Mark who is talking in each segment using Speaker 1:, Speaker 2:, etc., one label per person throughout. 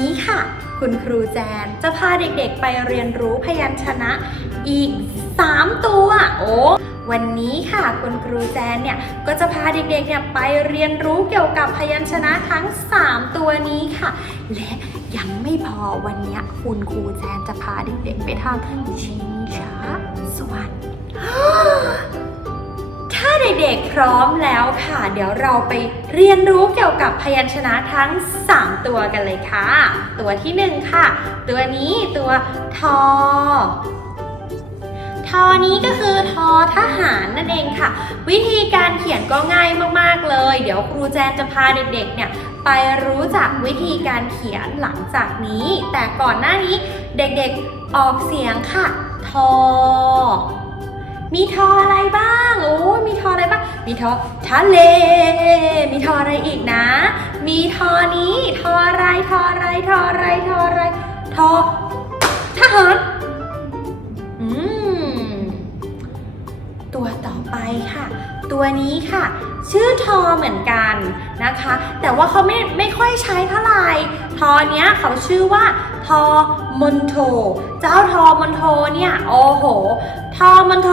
Speaker 1: นี้ค่ะ คุณครูแจนจะพาเด็กๆไปเรียนรู้พยัญชนะอีก 3 ตัว โอ้วันนี้ค่ะคุณครูแจนเนี่ยก็จะพาเด็กๆเนี่ยไปเรียนรู้เกี่ยวกับพยัญชนะทั้ง 3 ตัวนี้ค่ะ และยังไม่พอวันนี้คุณครูแจนจะพาเด็กๆไปทำชิงช้าสวรรค์ เด็กๆพร้อมแล้วค่ะ เดี๋ยวเราไปเรียนรู้เกี่ยวกับพยัญชนะทั้ง 3 ตัวกันเลยค่ะ ตัวที่ 1 ค่ะ ตัวนี้ตัวทอทอนี้ก็คือทอทหารนั่นเองค่ะ วิธีการเขียนก็ง่ายมากๆเลย เดี๋ยวครูแจนจะพาเด็กๆเนี่ยไปรู้จักวิธีการเขียนหลังจากนี้ แต่ก่อนหน้านี้เด็กๆออกเสียงค่ะ ทอ มีทออะไรบ้าง โอ้มีทออะไรบ้าง มีทอทะเล มีทออะไรอีกนะ มีทอนี้ ทออะไร ทออะไร ทออะไร ทออะไร ทอทหารอืม ตัวต่อไปค่ะ ตัวนี้ค่ะ ชื่อทอเหมือนกันนะคะ แต่ว่าเขาไม่ไม่ค่อยใช้เท่าไหร่ทอเนี้ยเขาชื่อว่าทอมอนโท เจ้าทอมอนโทเนี่ยโอ้โห ทอมอนโท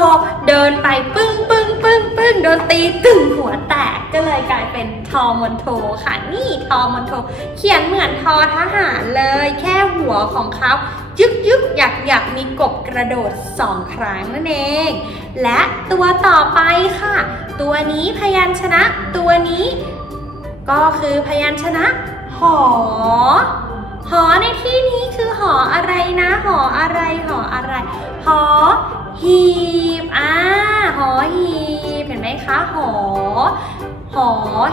Speaker 1: เดินไปปึ้งปึ้งปึ้งปึ้งโดนตีตึงหัวแตกก็เลยกลายเป็นทอมอนโทค่ะนี่ทอมอนโท เขียนเหมือนทอทหารเลย แค่หัวของเขา ยึกยึกอยากอยากมีกบกระโดดสองครั้งนั่นเอง และตัวต่อไปค่ะ ตัวนี้พยัญชนะ ตัวนี้ ก็คือพยัญชนะ หอ หอในที่นี้คือหออะไรนะ หออะไรหออะไร หอหีบอ่าหอหีบเห็นไหมคะ หอ หอ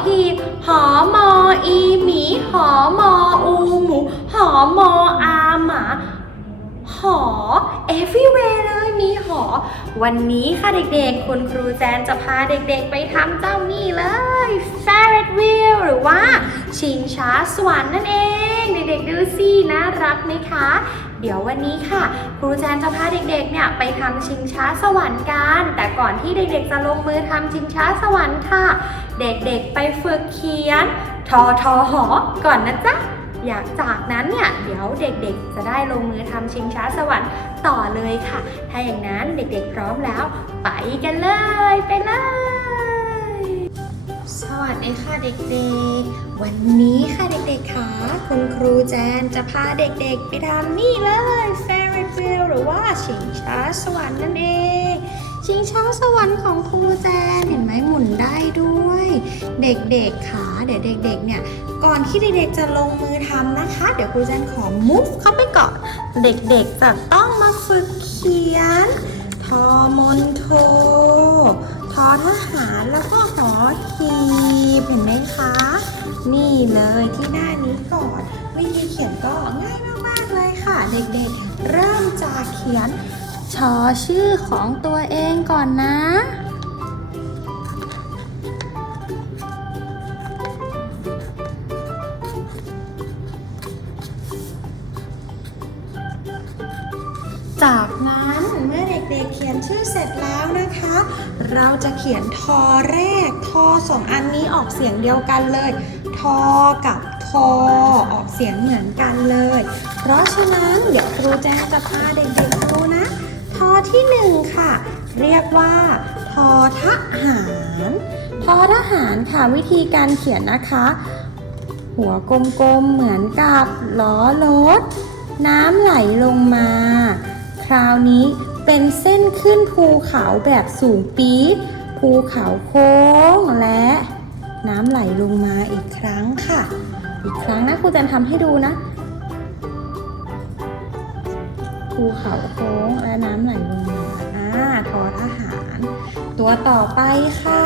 Speaker 1: หีบหอมออีหมี หอมออูหมู หอมออาหมา หอ everywhere เลยมีหอ วันนี้ค่ะเด็กๆ คุณครูแจนจะพาเด็กๆ ไปทำเจ้านี่เลย Ferret wheel หรือว่า ชิงช้าสวรรค์นั่นเอง เด็กๆ ดูสิน่ารักไหมคะ เดี๋ยววันนี้ค่ะ ครูแจนจะพาเด็กๆ เนี่ยไปทำชิงช้าสวรรค์กัน แต่ก่อนที่เด็กๆ จะลงมือทำชิงช้าสวรรค์ค่ะ เด็กๆ ไปฝึกเขียนทอทอหอก่อนนะจ๊ะ อยากจากนั้นเนี่ยเดี๋ยวเด็กๆ จะได้ลงมือทำชิงช้าสวรรค์ต่อเลยค่ะ ถ้าอย่างนั้นเด็กๆพร้อมแล้ว ไปกันเลยไปเลย สวัสดีค่ะเด็กๆ วันนี้ค่ะเด็กๆค่ะคุณครูแจนจะพาเด็กๆ ไปทำนี่เลย Ferris wheel หรือว่าชิงช้าสวรรค์นั่นเองชิงช้าสวรรค์ของครูแจนเห็นไหมหมุนได้ด้วย เด็กๆค่ะ เดี๋ยวเด็กๆเนี่ยก่อนที่เด็กๆจะลงมือทำนะคะ เดี๋ยวครูแจนขอมุฟเข้าไปก่อน เด็กๆจะต้องมาฝึกเขียน ทอมนโททอทหารแล้วก็หอหีบเห็นไหมคะ นี่เลยที่หน้านี้ก่อน วิธีเขียนก็ง่ายมากๆเลยค่ะ เด็กๆ เริ่มจากเขียนชอชื่อของตัวเองก่อนนะ จากนั้นเมื่อเด็กๆเขียนชื่อเสร็จแล้วนะคะ เราจะเขียนทอแรก ทอสองอันนี้ออกเสียงเดียวกันเลย ทอกับทอออกเสียงเหมือนกันเลย เพราะฉะนั้นเดี๋ยวครูแจ้งจะพาเด็กๆดูนะ ทอที่หนึ่งค่ะ เรียกว่าทอทหารทอทหารค่ะวิธีการเขียนนะคะ หัวกลมๆเหมือนกับล้อรถน้ำไหลลงมา คราวนี้เป็นเส้นขึ้นภูเขาแบบสูงปี๊ดภูเขาโค้งและน้ำไหลลงมาอีกครั้งค่ะ อีกครั้งนะครูจันทำให้ดูนะ ภูเขาโค้งและน้ำไหลลงมาอ่าทอทหาร ตัวต่อไปค่ะ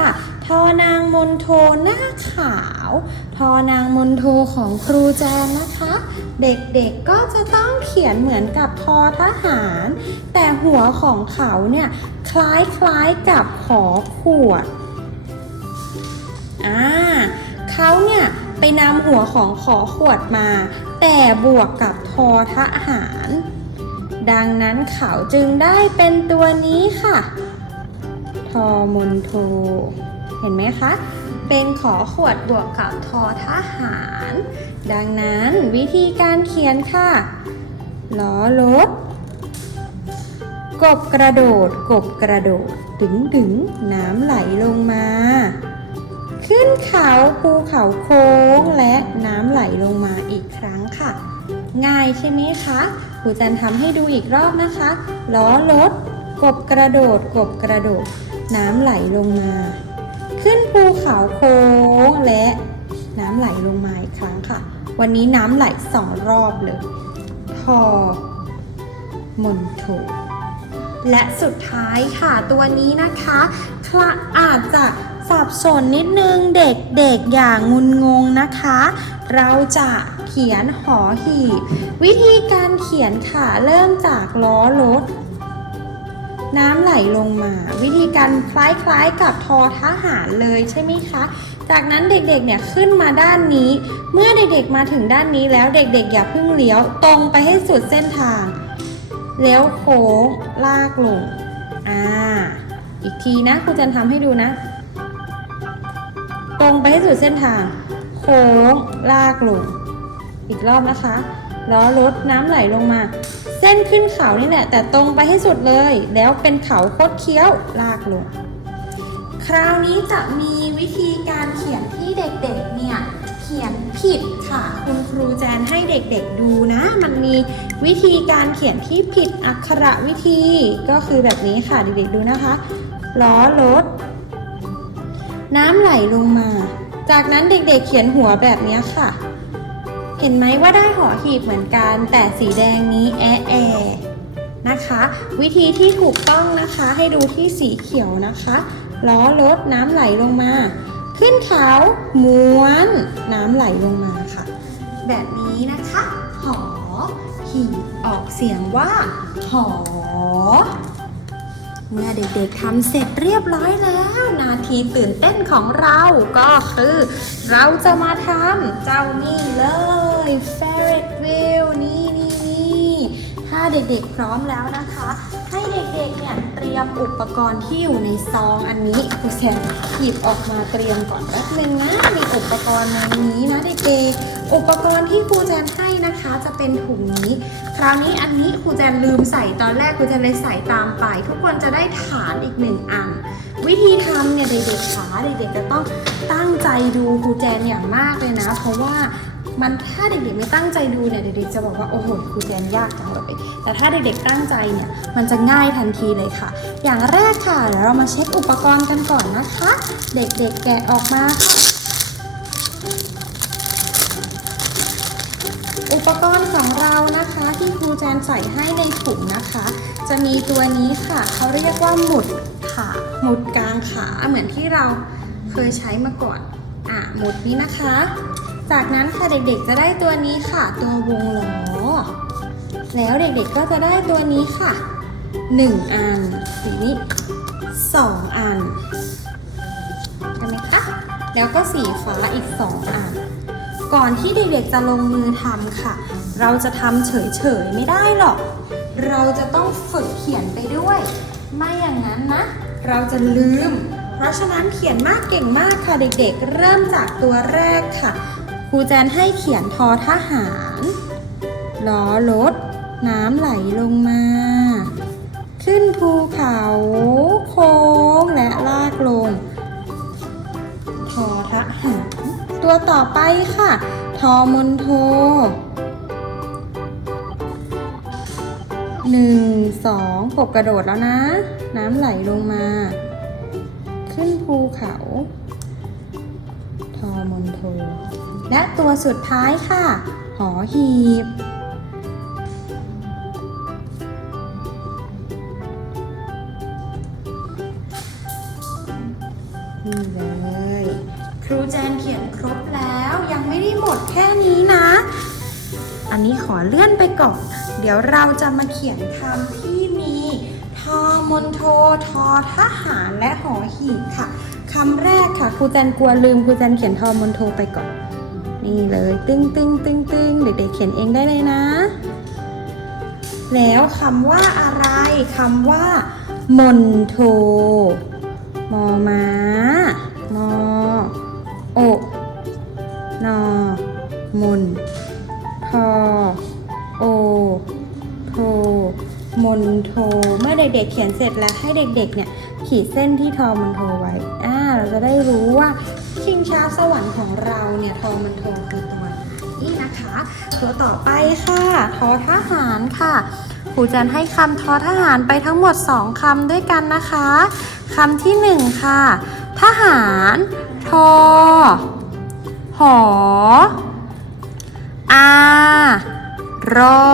Speaker 1: ทอนางมนโทหน้าขาว ทอนางมนโทของครูแจนนะคะ เด็กๆก็จะต้องเขียนเหมือนกับทอทหาร แต่หัวของเขาเนี่ยคล้ายๆกับขอขวดอ่าเขาเนี่ยไปนำหัวของขอขวดมา แต่บวกกับทอทหาร ดังนั้นเขาจึงได้เป็นตัวนี้ค่ะ ทอมนโท เห็นไหมคะ เป็นขอขวดบวกกับทอทหาร ดังนั้นวิธีการเขียนค่ะล้อรถ กบกระโดด กบกระโดด ดึงดึงน้ำไหลลงมา ขึ้นเขาภูเขาโค้งและน้ำไหลลงมาอีกครั้งค่ะ ง่ายใช่ไหมคะครูจันทำให้ดูอีกรอบนะคะล้อรถ กบกระโดด กบกระโดด น้ำไหลลงมา ขึ้นภูเขาโค้งและน้ำไหลลงมาอีกครั้งค่ะ วันนี้น้ำไหลสองรอบเลยทอมนโทและสุดท้ายค่ะตัวนี้นะคะคละอาจจะสับสนนิดนึงเด็กๆอย่างงุนงงนะคะ เราจะเขียนหอหีบ วิธีการเขียนค่ะเริ่มจากล้อรถ น้ำไหลลงมา วิธีการคล้ายๆกับทอทหารเลยใช่ไหมคะ จากนั้นเด็กๆเนี่ยขึ้นมาด้านนี้ เมื่อเด็กๆมาถึงด้านนี้แล้วเด็กๆ อย่าเพิ่งเลี้ยว ตรงไปให้สุดเส้นทางแล้วโค้งลากลงอ่าอีกทีนะครูจันทำให้ดูนะ ตรงไปให้สุดเส้นทาง โค้งลากลงอีกรอบนะคะล้อรถน้ำไหลลงมา เส้นขึ้นเขานี่แหละแต่ตรงไปให้สุดเลย แล้วเป็นเขาคดเคี้ยวลากลง คราวนี้จะมีวิธีการเขียนที่เด็กๆเนี่ยเขียนผิดค่ะ คุณครูแจนให้เด็กๆดูนะ มันมีวิธีการเขียนที่ผิดอักขระวิธีก็คือแบบนี้ค่ะเด็กๆดูนะคะล้อรถน้ำไหลลงมา จากนั้นเด็กๆเขียนหัวแบบนี้ค่ะ เห็นไหมว่าได้หอหีบเหมือนกัน แต่สีแดงนี้แอะแอนะคะ วิธีที่ถูกต้องนะคะให้ดูที่สีเขียวนะคะ ล้อรถน้ำไหลลงมา ขึ้นเขาม้วน น้ำไหลลงมาค่ะ แบบนี้นะคะ หอหีบออกเสียงว่า หอ เมื่อเด็กๆทำเสร็จเรียบร้อยแล้ว นาทีตื่นเต้นของเราก็คือ เราจะมาทำเจ้านี่เลย Ferret wheel นี่นี่นี่ถ้าเด็กๆพร้อมแล้วนะคะ ให้เด็กๆเนี่ย ยมอุปกรณ์ที่อยู่ในซองอันนี้ครูแซมหยิบออกมาเตรียมก่อนแป๊บนึงนะมีอุปกรณ์ในนี้นะเด็กๆอุปกรณ์ที่ครูแจนให้นะคะจะเป็นถุงนี้ คราวนี้อันนี้ครูแจนลืมใส่ตอนแรกครูแจนเลยใส่ตามไป ทุกคนจะได้ฐานอีกหนึ่งอัน วิธีทำเนี่ยเด็กๆขาเด็กๆจะต้องตั้งใจดูครูแจนอย่างมากเลยนะ เพราะว่า มันถ้าเด็กๆไม่ตั้งใจดูเนี่ยเด็กๆจะบอกว่าโอ้โหครูแจนยากจังเลยแต่ถ้าเด็กๆตั้งใจเนี่ยมันจะง่ายทันทีเลยค่ะ อย่างแรกค่ะเดี๋ยวเรามาเช็คอุปกรณ์กันก่อนนะคะ เด็กๆแกะออกมาค่ะอุปกรณ์ของเรานะคะที่ครูแจนใส่ให้ในถุงนะคะ จะมีตัวนี้ค่ะเขาเรียกว่าหมุดขาหมุดกลางขาเหมือนที่เราเคยใช้มาก่อนอะหมุดนี้นะคะ จากนั้นค่ะเด็กๆจะได้ตัวนี้ค่ะ ตัววงล้อ แล้วเด็กๆก็จะได้ตัวนี้ค่ะ 1 อันสีนี้ 2 อันใช่ไหมคะแล้วก็สีฟ้าอีก 2 อัน ก่อนที่เด็กๆจะลงมือทำค่ะ เราจะทำเฉยๆไม่ได้หรอก เราจะต้องฝึกเขียนไปด้วย ไม่อย่างนั้นนะ เราจะลืม เพราะฉะนั้นเขียนมากเก่งมากค่ะเด็กๆ เริ่มจากตัวแรกค่ะ ครูแจนให้เขียนทอทหารล้อรถ น้ำไหลลงมา ขึ้นภูเขาโค้งและลากลง ทอทหาร ตัวต่อไปค่ะ ทอมนโทหนึ่งสองกบกระโดดแล้วนะ น้ำไหลลงมา ขึ้นภูเขา และตัวสุดท้ายค่ะ หอหีบ นี่เลย ครูแจนเขียนครบแล้วยังไม่ได้หมดแค่นี้นะ อันนี้ขอเลื่อนไปก่อน เดี๋ยวเราจะมาเขียนคำที่มีทอมนโททอทหารและหอหีบค่ะคำแรกค่ะครูแจนกลัวลืมครูแจนเขียนทอมนโทไปก่อน นี่เลย ตึงตึงตึงตึงเด็กๆเขียนเองได้เลยนะ แล้วคำว่าอะไรคำว่ามนโทมอม้ามอโอนอมนทอโอโทมนโท เมื่อเด็กๆเขียนเสร็จแล้วให้เด็กๆเนี่ยขีดเส้นที่ทอมนโทไว้ อ่า เราจะได้รู้ว่า ชิงช้าสวรรค์ของเราเนี่ยทอมันโทคือตัวนี่นะคะ ตัวต่อไปค่ะ ทอทหารค่ะครูจันให้คำทอทหารไปทั้งหมด 2คำด้วยกันนะคะคำที่ 1 ค่ะ ทหาร ทอ หอ อา รอ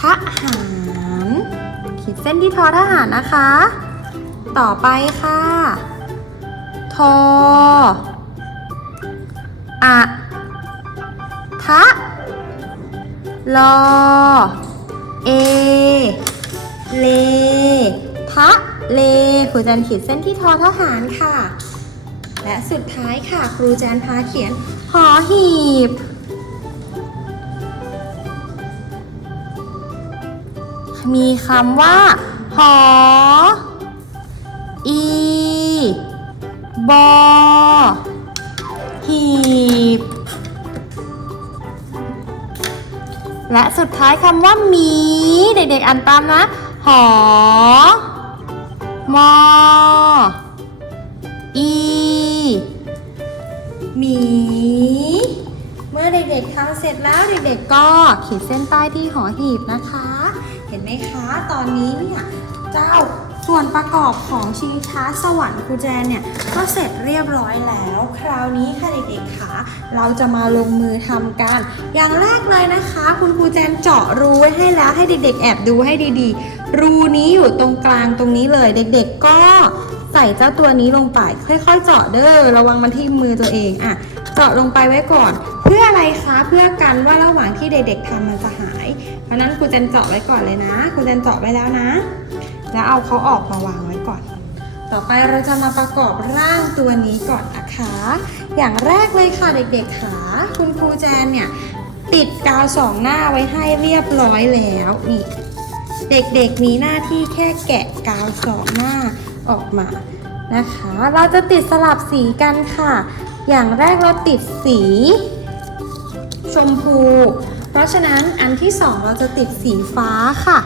Speaker 1: ทหาร ขีดเส้นที่ทอทหารนะคะ ต่อไปค่ะ ทออะทะลอ เอ เลทะเลครูจันขีดเส้นที่ทอทหารค่ะ และสุดท้ายค่ะ ครูแจนพาเขียนหอหีบ มีคำว่า หอ อี บอหีบ และสุดท้ายคำว่าหมี เด็กๆอ่านตามนะ หอ มอ อีหมีเมื่อเด็กๆทำเสร็จแล้วเด็กๆก็ขีดเส้นใต้ที่หอหีบนะคะ เห็นไหมคะ ตอนนี้เนี่ยเจ้า ส่วนประกอบของชิงช้าสวรรค์ครูแจนเนี่ย ก็เสร็จเรียบร้อยแล้ว คราวนี้ค่ะเด็กๆค่ะเราจะมาลงมือทำกัน อย่างแรกเลยนะคะ คุณครูแจนเจาะรูไว้ให้แล้วให้เด็กๆ แอบดูให้ดีๆ รูนี้อยู่ตรงกลางตรงนี้เลย เด็กๆก็ใส่เจ้าตัวนี้ลงไป ค่อยๆ เจาะเด้อระวังมันที่มือตัวเองอะเจาะลงไปไว้ก่อน เพื่ออะไรคะเพื่อกันว่าระหว่างที่เด็กๆทำมันจะหาย เพราะนั้นครูเจนเจาะไว้ก่อนเลยนะครูเจนเจาะไว้แล้วนะ แล้วเอาเขาออกมาวางไว้ก่อน ต่อไปเราจะมาประกอบร่างตัวนี้ก่อนนะคะ อย่างแรกเลยค่ะเด็กๆค่ะคุณครูแจนเนี่ยติดกาวสองหน้าไว้ให้เรียบร้อยแล้วนี่เด็กๆมีหน้าที่แค่แกะกาวสองหน้าออกมานะคะ เราจะติดสลับสีกันค่ะ อย่างแรกเราติดสี ชมพู เพราะฉะนั้นอันที่สองเราจะติดสีฟ้าค่ะ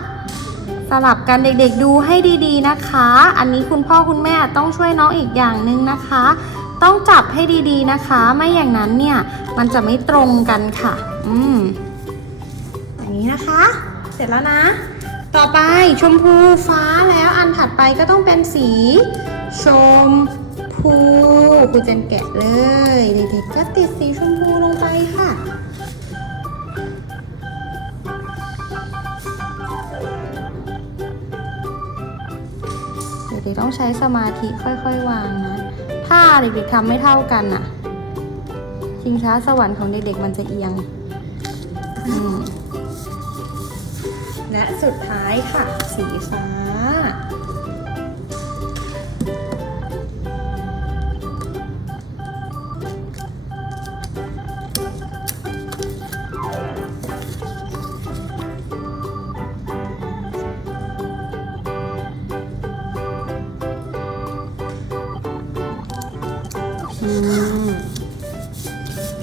Speaker 1: สลับกันเด็กๆดูให้ดีๆนะคะ อันนี้คุณพ่อคุณแม่ต้องช่วยน้องอีกอย่างหนึ่งนะคะ ต้องจับให้ดีๆนะคะ ไม่อย่างนั้นเนี่ยมันจะไม่ตรงกันค่ะ อืมอย่างนี้นะคะ เสร็จแล้วนะ ต่อไปชมพูฟ้าแล้วอันถัดไปก็ต้องเป็นสี ชมพูครูเจนแกะเลยเด็กๆก็ติดสีชมพูลงไปค่ะ็กๆต้องใช้สมาธิค่อยๆ วางนะ ถ้าเด็กๆทำไม่เท่ากันน่ะ ชิงช้าสวรรค์ของเด็กๆมันจะเอียงและสุดท้ายค่ะ สีฟ้า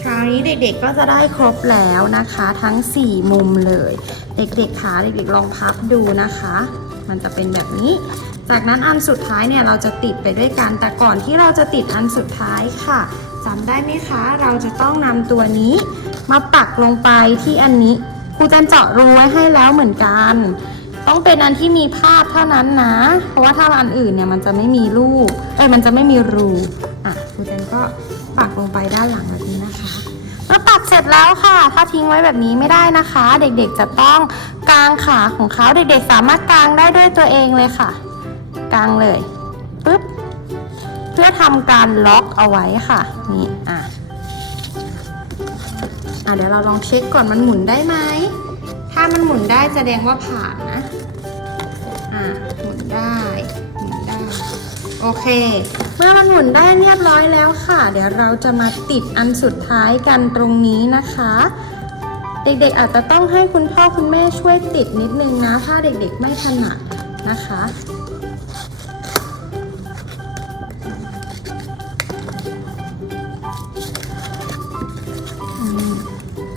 Speaker 1: ราวนี้เด็กๆก็จะได้ครบแล้วนะคะ ทั้ง 4 มุมเลย เด็กๆขาเด็กๆลองพับดูนะคะ มันจะเป็นแบบนี้ จากนั้นอันสุดท้ายเนี่ยเราจะติดไปด้วยกันแต่ก่อนที่เราจะติดอันสุดท้ายค่ะจำได้ไหมคะ เราจะต้องนำตัวนี้ มาปักลงไปที่อันนี้ครูจันเจาะรูไว้ให้แล้วเหมือนกัน ต้องเป็นอันที่มีภาพเท่านั้นนะ เพราะว่าถ้าอันอื่นเนี่ยมันจะไม่มีรูเอ้ยมันจะไม่มีรูอะครูจันก็ปักลงไปด้านหลังแบบนี้ เมื่อปักเสร็จแล้วค่ะ ถ้าทิ้งไว้แบบนี้ไม่ได้นะคะ เด็กๆจะต้องกางขาของเขาเด็กๆ สามารถกางได้ด้วยตัวเองเลยค่ะ กางเลยปึ๊บเพื่อทำการล็อกเอาไว้ค่ะนี่อะอะเดี๋ยวเราลองเช็คก่อนมันหมุนได้ไหมถ้ามันหมุนได้แสดงว่าผ่านนะอะหมุนได้หมุนได้ โอเค เมื่อมันหมุนได้เรียบร้อยแล้วค่ะ เดี๋ยวเราจะมาติดอันสุดท้ายกันตรงนี้นะคะ เด็กๆอาจจะต้องให้คุณพ่อคุณแม่ช่วยติดนิดนึงนะ ถ้าเด็กๆไม่ถนัดนะคะ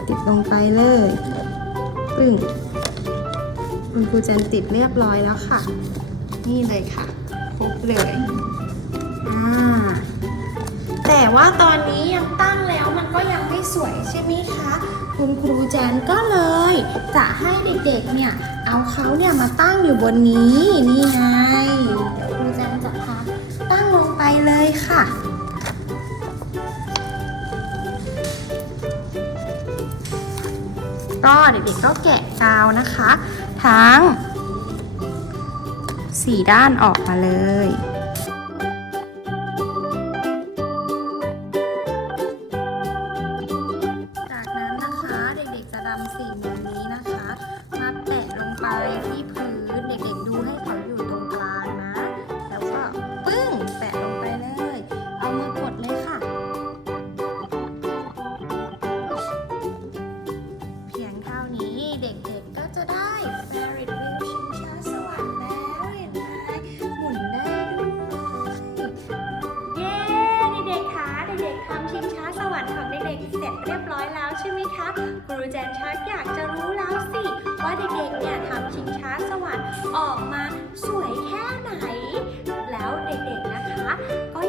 Speaker 1: ติดลงไปเลยปึ้งคุณครูเจนติดเรียบร้อยแล้วค่ะ นี่เลยค่ะครบเลย แต่ว่าตอนนี้ยังตั้งแล้วมันก็ยังไม่สวยใช่ไหมคะ คุณครูแจนก็เลย จะให้เด็กๆเนี่ยเอาเขาเนี่ยมาตั้งอยู่บนนี้นี่ไงเดี๋ยวครูแจนจะพาตั้งลงไปเลยค่ะก็เด็กๆก็แกะกาวนะคะ ทั้ง 4 ด้านออกมาเลย ก็